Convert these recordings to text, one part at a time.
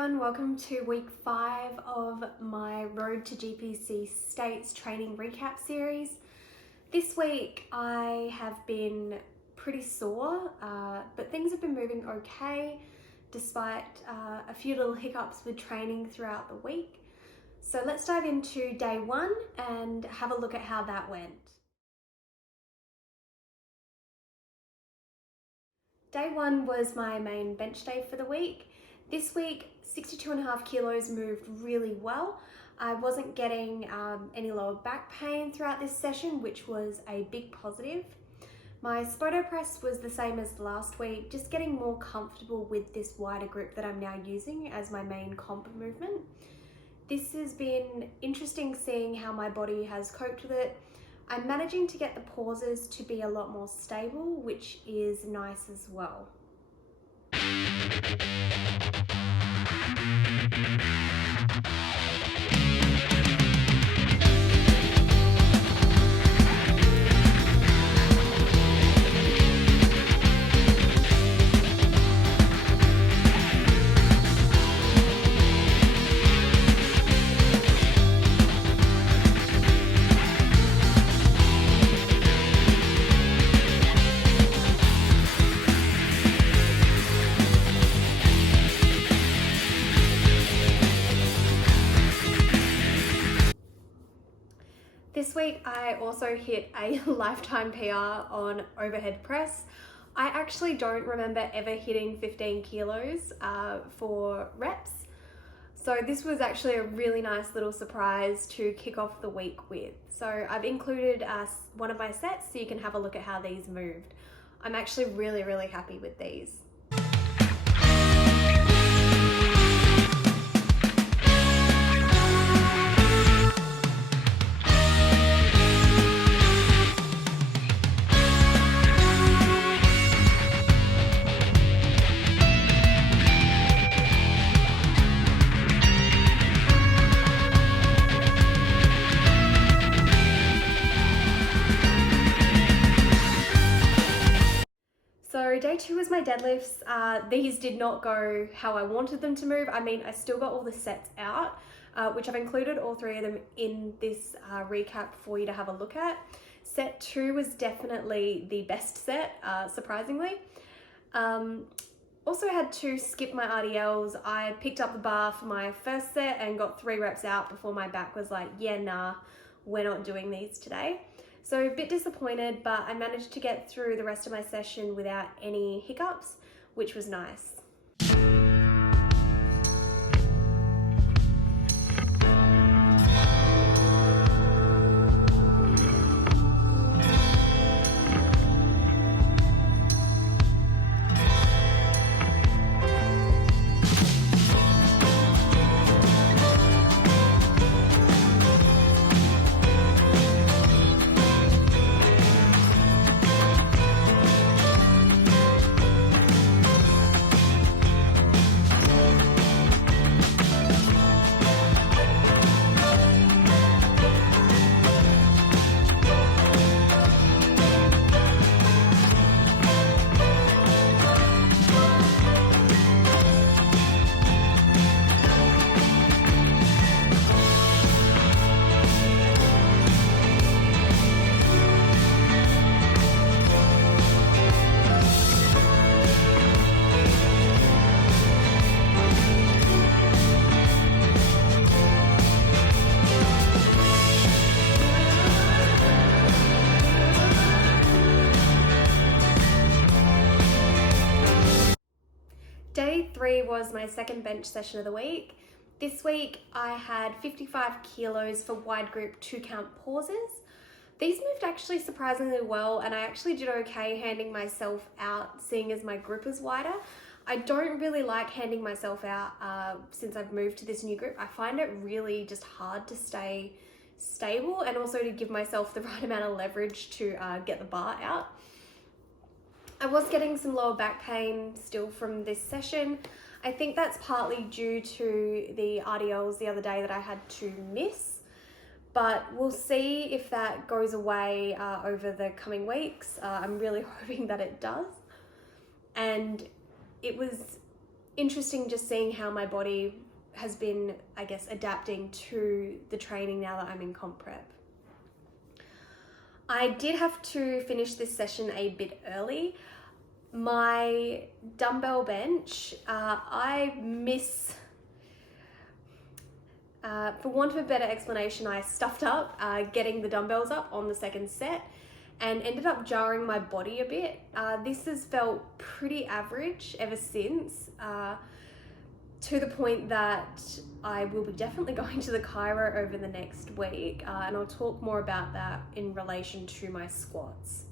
everyone, welcome to week 5 of my Road to GPC States training recap series. This week I have been pretty sore, but things have been moving okay despite a few little hiccups with training throughout the week. So let's dive into day 1 and have a look at how that went. Day 1 was my main bench day for the week. This week, 62.5 kilos moved really well. I wasn't getting any lower back pain throughout this session, which was a big positive. My spoto press was the same as last week, just getting more comfortable with this wider grip that I'm now using as my main comp movement. This has been interesting seeing how my body has coped with it. I'm managing to get the pauses to be a lot more stable, which is nice as well. This week I also hit a lifetime PR on overhead press. I actually don't remember ever hitting 15 kilos for reps. So this was actually a really nice little surprise to kick off the week with. So I've included one of my sets so you can have a look at how these moved. I'm actually really happy with these. So day 2 was my deadlifts. These did not go how I wanted them to move. I mean, I still got all the sets out, which I've included all 3 of them in this recap for you to have a look at. Set 2 was definitely the best set, surprisingly. Also had to skip my RDLs. I picked up the bar for my first set and got 3 reps out before my back was like, yeah, nah, we're not doing these today. So a bit disappointed, but I managed to get through the rest of my session without any hiccups, which was nice. Day 3 was my second bench session of the week. This week I had 55 kilos for wide grip 2 count pauses. These moved actually surprisingly well, and I actually did okay handing myself out, seeing as my grip is wider. I don't really like handing myself out since I've moved to this new grip. I find it really just hard to stay stable and also to give myself the right amount of leverage to get the bar out. I was getting some lower back pain still from this session. I think that's partly due to the RDLs the other day that I had to miss, but we'll see if that goes away over the coming weeks. I'm really hoping that it does. And it was interesting just seeing how my body has been, I guess, adapting to the training now that I'm in comp prep. I did have to finish this session a bit early. My dumbbell bench, I miss, for want of a better explanation, I stuffed up getting the dumbbells up on the second set and ended up jarring my body a bit. This has felt pretty average ever since, to the point that I will be definitely going to the chiro over the next week, and I'll talk more about that in relation to my squats.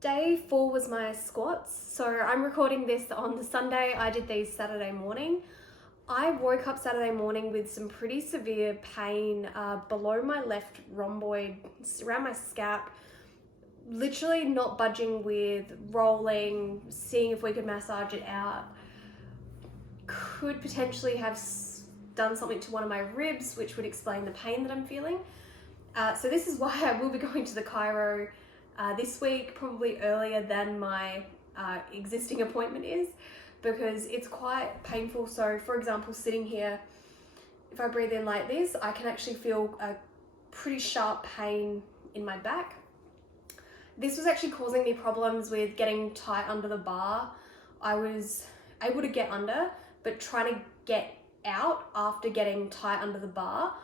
Day 4 was my squats. So I'm recording this on the Sunday. I did these Saturday morning. I woke up Saturday morning with some pretty severe pain below my left rhomboid, around my scap, literally not budging with rolling, seeing if we could massage it out. Could potentially have done something to one of my ribs, which would explain the pain that I'm feeling. So this is why I will be going to the chiro this week, probably earlier than my existing appointment is, because it's quite painful. So for example, sitting here, if I breathe in like this, I can actually feel a pretty sharp pain in my back. This was actually causing me problems with getting tight under the bar. I was able to get under, but trying to get out after getting tight under the bar,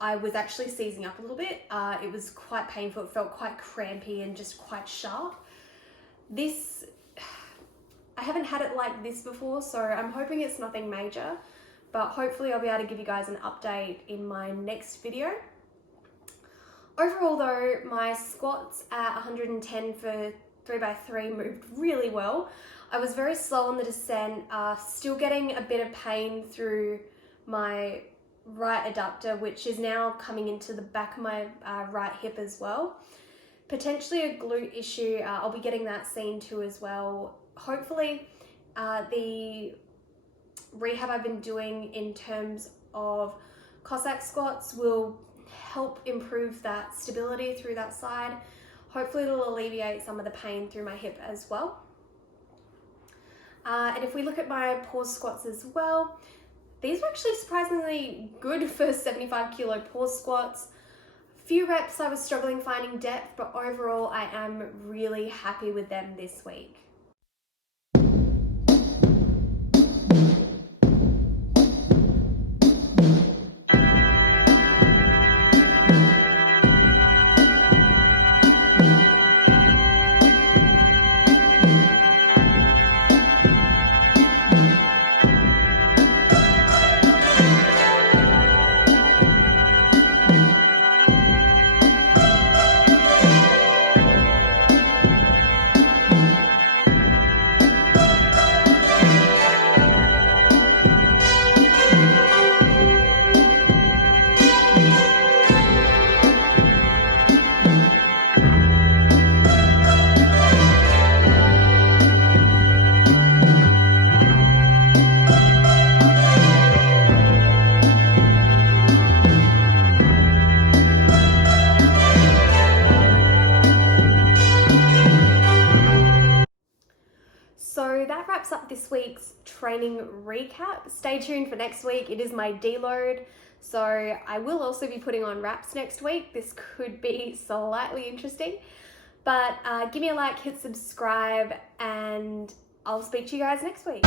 I was actually seizing up a little bit. It was quite painful. It felt quite crampy and just quite sharp. This, I haven't had it like this before, so I'm hoping it's nothing major, but hopefully I'll be able to give you guys an update in my next video. Overall though, my squats at 110 for 3x3 moved really well. I was very slow on the descent, still getting a bit of pain through my right adductor, which is now coming into the back of my right hip as well. Potentially a glute issue. I'll be getting that seen too as well. Hopefully the rehab I've been doing in terms of Cossack squats will help improve that stability through that side. Hopefully it'll alleviate some of the pain through my hip as well. And if we look at my pause squats as well, these were actually surprisingly good for 75 kilo pause squats. Few reps I was struggling finding depth, but overall I am really happy with them this week. So that wraps up this week's training recap. Stay tuned for next week. It is my deload. So I will also be putting on wraps next week. This could be slightly interesting. But give me a like, hit subscribe, and I'll speak to you guys next week.